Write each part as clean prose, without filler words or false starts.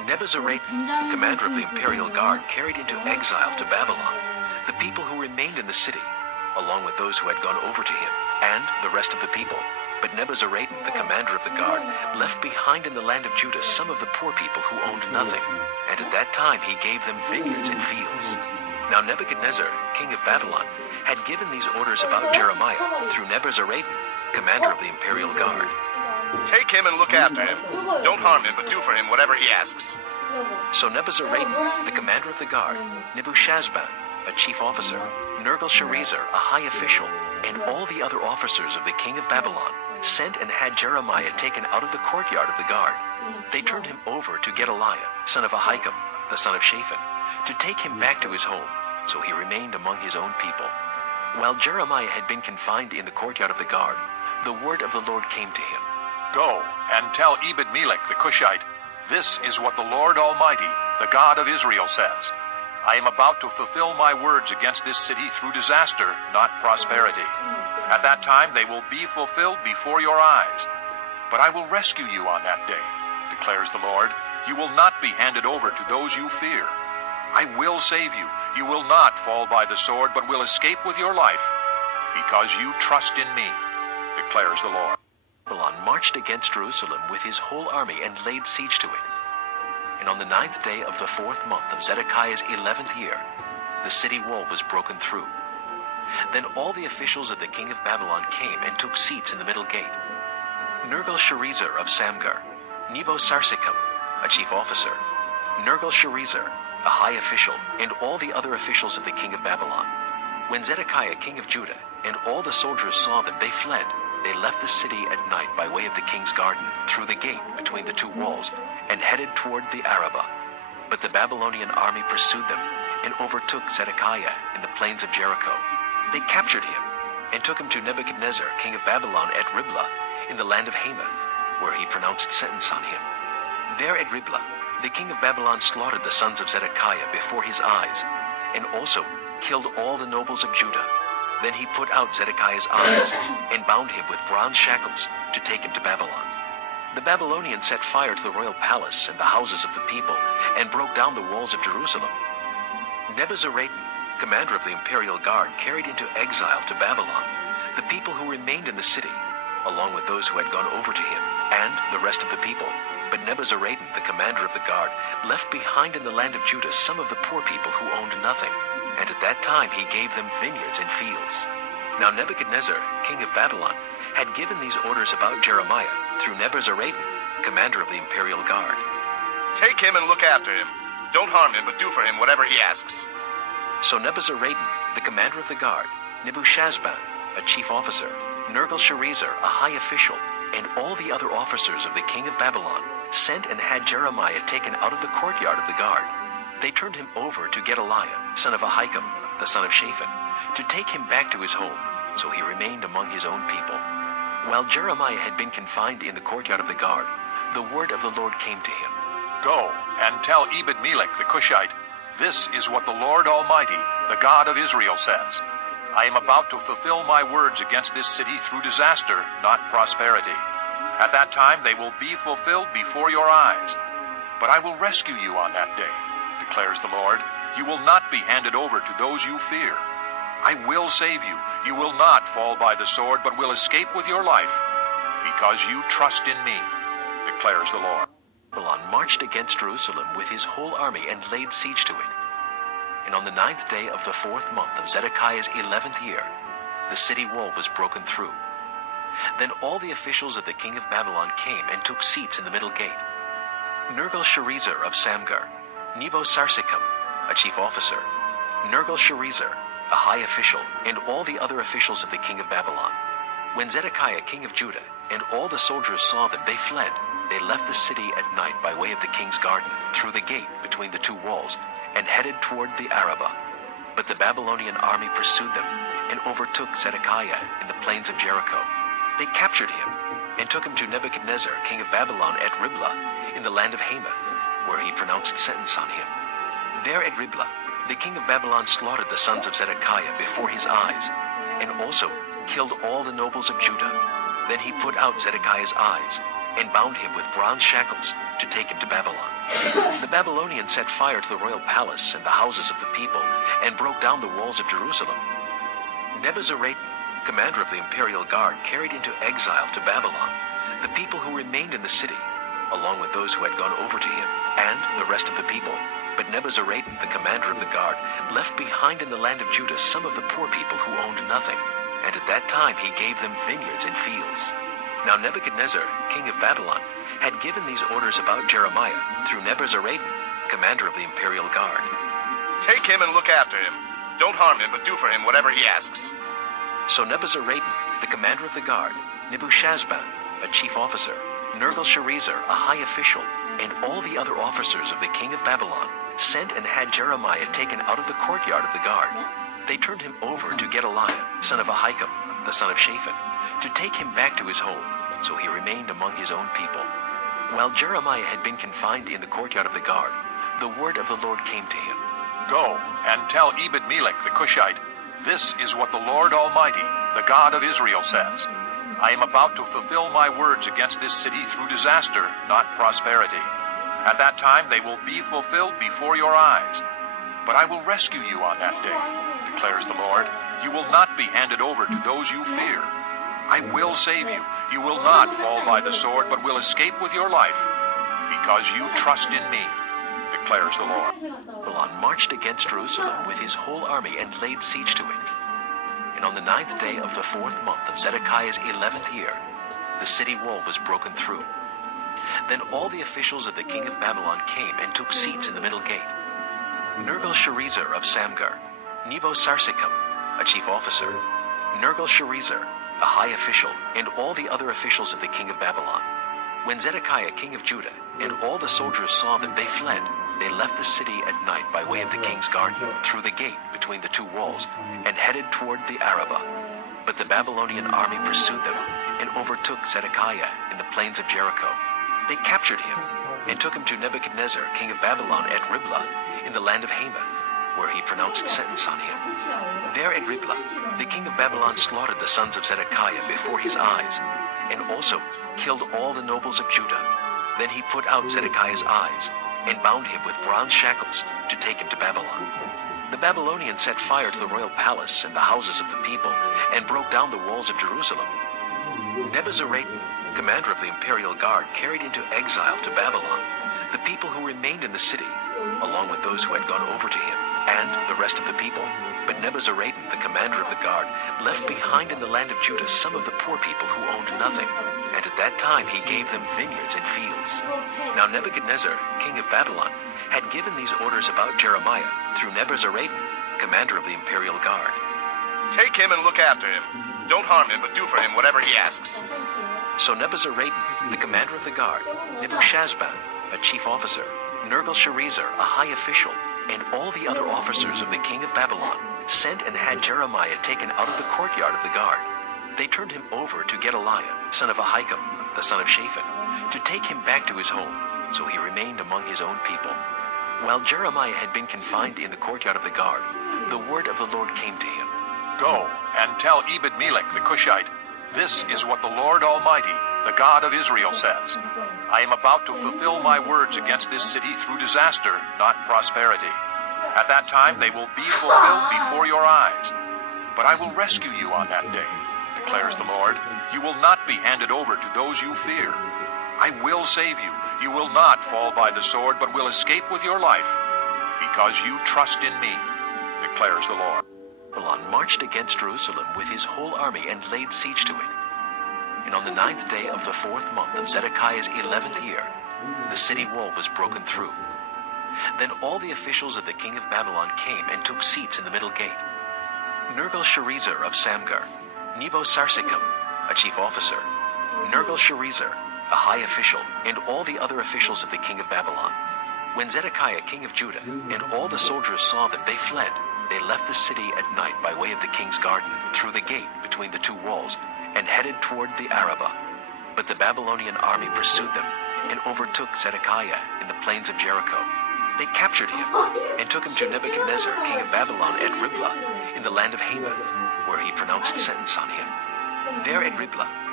Nebuzaradan, commander of the imperial guard, carried into exile to Babylon the people who remained in the city, along with those who had gone over to him, and the rest of the people. But Nebuzaradan, the commander of the guard, left behind in the land of Judah some of the poor people who owned nothing, and at that time he gave them vineyards and fields. Now Nebuchadnezzar, king of Babylon, had given these orders about Jeremiah through Nebuzaradan, commander of the imperial guard. Take him and look after him. Don't harm him, but do for him whatever he asks. So Nebuzaradan, the commander of the guard, Nebuchadnezzar, a chief officer, Nergal-Sharezer, a high official, and all the other officers of the king of Babylon sent and had Jeremiah taken out of the courtyard of the guard. They turned him over to Gedaliah, son of Ahikam, the son of Shaphan, to take him back to his home, so he remained among his own people. While Jeremiah had been confined in the courtyard of the guard, the word of the Lord came to him. Go and tell Ebed-Melech the Cushite, this is what the Lord Almighty, the God of Israel, says. I am about to fulfill my words against this city through disaster, not prosperity. At that time they will be fulfilled before your eyes. But I will rescue you on that day, declares the Lord. You will not be handed over to those you fear. I will save you. You will not fall by the sword, but will escape with your life, because you trust in me, declares the Lord. Babylon marched against Jerusalem with his whole army and laid siege to it. And on the 9th day of the 4th month of Zedekiah's 11th year, the city wall was broken through. Then all the officials of the king of Babylon came and took seats in the middle gate. Nergal-Sharezer of Samgar, Nebo-Sarsekim, a chief officer, Nergal-Sharezer, a high official, and all the other officials of the king of Babylon. When Zedekiah, king of Judah, and all the soldiers saw them, they fled. They left the city at night by way of the king's garden, through the gate between the two walls, and headed toward the Arabah. But the Babylonian army pursued them, and overtook Zedekiah in the plains of Jericho. They captured him, and took him to Nebuchadnezzar, king of Babylon, at Riblah, in the land of Hamath, where he pronounced sentence on him. There at Riblah, the king of Babylon slaughtered the sons of Zedekiah before his eyes, and also killed all the nobles of Judah. Then he put out Zedekiah's eyes, and bound him with bronze shackles, to take him to Babylon. The Babylonians set fire to the royal palace and the houses of the people, and broke down the walls of Jerusalem. Nebuzaradan, commander of the imperial guard, carried into exile to Babylon the people who remained in the city, along with those who had gone over to him, and the rest of the people. But Nebuzaradan, the commander of the guard, left behind in the land of Judah some of the poor people who owned nothing, and at that time he gave them vineyards and fields. Now Nebuchadnezzar, king of Babylon, had given these orders about Jeremiah through Nebuzaradan, commander of the imperial guard. Take him and look after him. Don't harm him, but do for him whatever he asks. So Nebuzaradan, the commander of the guard, Nebuchadnezzar, a chief officer, Nergal-Sharezer, a high official, and all the other officers of the king of Babylon sent and had Jeremiah taken out of the courtyard of the guard. They turned him over to Gedaliah, son of Ahikam, the son of Shaphan, to take him back to his home, so he remained among his own people. While Jeremiah had been confined in the courtyard of the guard, the word of the Lord came to him. Go and tell Ebed-Melech the Cushite, this is what the Lord Almighty, the God of Israel, says. I am about to fulfill my words against this city through disaster, not prosperity. At that time they will be fulfilled before your eyes. But I will rescue you on that day, declares the Lord. You will not be handed over to those you fear. I will save you. You will not fall by the sword, but will escape with your life, because you trust in me, declares the Lord. Babylon marched against Jerusalem with his whole army and laid siege to it. And on the 9th day of the 4th month of Zedekiah's 11th year, the city wall was broken through. Then all the officials of the king of Babylon came and took seats in the middle gate. Nergal-Sharezer of Samgar, Nebo-Sarsekim, a chief officer, Nergal-Sharezer, a high official, and all the other officials of the king of Babylon. When Zedekiah, king of Judah, and all the soldiers saw them, they fled. They left the city at night by way of the king's garden, through the gate between the two walls, and headed toward the Arabah. But the Babylonian army pursued them, and overtook Zedekiah in the plains of Jericho. They captured him, and took him to Nebuchadnezzar, king of Babylon, at Riblah, in the land of Hamath, where he pronounced sentence on him. There at Riblah, the king of Babylon slaughtered the sons of Zedekiah before his eyes, and also killed all the nobles of Judah. Then he put out Zedekiah's eyes, and bound him with bronze shackles to take him to Babylon. The Babylonians set fire to the royal palace and the houses of the people and broke down the walls of Jerusalem. Nebuzaradan, commander of the imperial guard, carried into exile to Babylon the people who remained in the city, along with those who had gone over to him, and the rest of the people. But Nebuzaradan, the commander of the guard, left behind in the land of Judah some of the poor people who owned nothing, and at that time he gave them vineyards and fields. Now Nebuchadnezzar, king of Babylon, had given these orders about Jeremiah through Nebuzaradan, commander of the imperial guard. Take him and look after him. Don't harm him, but do for him whatever he asks. So Nebuzaradan, the commander of the guard, Nebuchadnezzar, a chief officer, Nergal-Sharezer, a high official, and all the other officers of the king of Babylon sent and had Jeremiah taken out of the courtyard of the guard. They turned him over to Gedaliah, son of Ahikam, the son of Shaphan, to take him back to his home, so he remained among his own people. While Jeremiah had been confined in the courtyard of the guard, the word of the Lord came to him. Go and tell Ebed-Melech the Cushite, this is what the Lord Almighty, the God of Israel, says. I am about to fulfill my words against this city through disaster, not prosperity. At that time they will be fulfilled before your eyes. But I will rescue you on that day, declares the Lord. You will not be handed over to those you fear. I will save you. You will not fall by the sword, but will escape with your life, because you trust in me, declares the Lord. Babylon marched against Jerusalem with his whole army and laid siege to it. And on the 9th day of the 4th month of Zedekiah's 11th year, the city wall was broken through. Then all the officials of the king of Babylon came and took seats in the middle gate. Nergal-Sharezer of Samgar, Nebo-Sarsechim, a chief officer, Nergal-Sharezer, a high official, and all the other officials of the king of Babylon. When Zedekiah, king of Judah, and all the soldiers saw them, they fled. They left the city at night by way of the king's garden, through the gate between the two walls, and headed toward the Arabah. But the Babylonian army pursued them, and overtook Zedekiah in the plains of Jericho. They captured him, and took him to Nebuchadnezzar, king of Babylon, at Riblah, in the land of Hamath, where he pronounced sentence on him. There at Riblah, the king of Babylon slaughtered the sons of Zedekiah before his eyes, and also killed all the nobles of Judah. Then he put out Zedekiah's eyes, and bound him with bronze shackles to take him to Babylon. The Babylonians set fire to the royal palace and the houses of the people, and broke down the walls of Jerusalem. Nebuzaradan, commander of the imperial guard, carried into exile to Babylon the people who remained in the city, along with those who had gone over to him, and the rest of the people. But Nebuzaradan, the commander of the guard, left behind in the land of Judah some of the poor people who owned nothing, and at that time he gave them vineyards and fields. Now Nebuchadnezzar, king of Babylon, had given these orders about Jeremiah through Nebuzaradan, commander of the imperial guard. Take him and look after him. Don't harm him, but do for him whatever he asks. So Nebuzaradan, the commander of the guard, Nebuchadnezzar, a chief officer, Nergal-Sharezer, a high official, and all the other officers of the king of Babylon sent and had Jeremiah taken out of the courtyard of the guard. They turned him over to Gedaliah, son of Ahikam, the son of Shaphan, to take him back to his home, so he remained among his own people. While Jeremiah had been confined in the courtyard of the guard, the word of the Lord came to him. Go and tell Ebed-Melech the Cushite, this is what the Lord Almighty, the God of Israel, says. I am about to fulfill my words against this city through disaster, not prosperity. At that time they will be fulfilled before your eyes. But I will rescue you on that day, declares the Lord. You will not be handed over to those you fear. I will save you. You will not fall by the sword, but will escape with your life, because you trust in me, declares the Lord. Babylon marched against Jerusalem with his whole army and laid siege to it. And on the 9th day of the 4th month of Zedekiah's 11th year, the city wall was broken through. Then all the officials of the king of Babylon came and took seats in the middle gate. Nergal-Sharezer of Samgar, Nebo-Sarsechim, a chief officer, Nergal-Sharezer, a high official, and all the other officials of the king of Babylon. When Zedekiah, king of Judah, and all the soldiers saw them, they fled. They left the city at night by way of the king's garden, through the gate between the two walls, and headed toward the Arabah. But the Babylonian army pursued them, and overtook Zedekiah in the plains of Jericho. They captured him, and took him to Nebuchadnezzar, king of Babylon, at Riblah, in the land of Hamath, where he pronounced sentence on him. There at Riblah,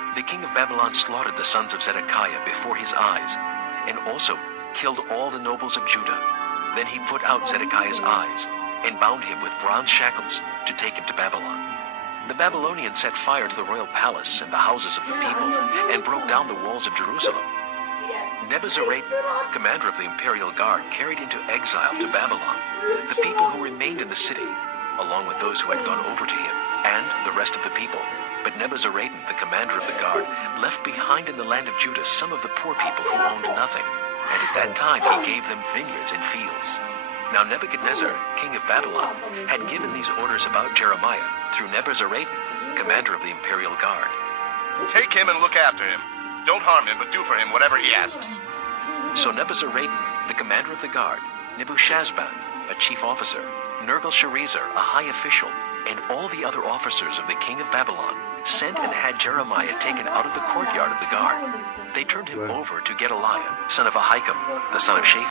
The king of Babylon slaughtered the sons of Zedekiah before his eyes, and also killed all the nobles of Judah. Then he put out Zedekiah's eyes, and bound him with bronze shackles to take him to Babylon. The Babylonians set fire to the royal palace and the houses of the people, and broke down the walls of Jerusalem. Nebuzaradan, commander of the imperial guard, carried into exile to Babylon the people who remained in the city, along with those who had gone over to him, and the rest of the people. But Nebuzaradan, the commander of the guard, left behind in the land of Judah some of the poor people who owned nothing, and at that time he gave them vineyards and fields. Now Nebuchadnezzar, king of Babylon, had given these orders about Jeremiah through Nebuzaradan, commander of the imperial guard. Take him and look after him. Don't harm him, but do for him whatever he asks. So Nebuzaradan, the commander of the guard, Nebuchadnezzar, a chief officer, Nergal-Sharezer, a high official, and all the other officers of the king of Babylon sent and had Jeremiah taken out of the courtyard of the guard. They turned him over to Gedaliah, son of Ahikam, the son of Shaphan,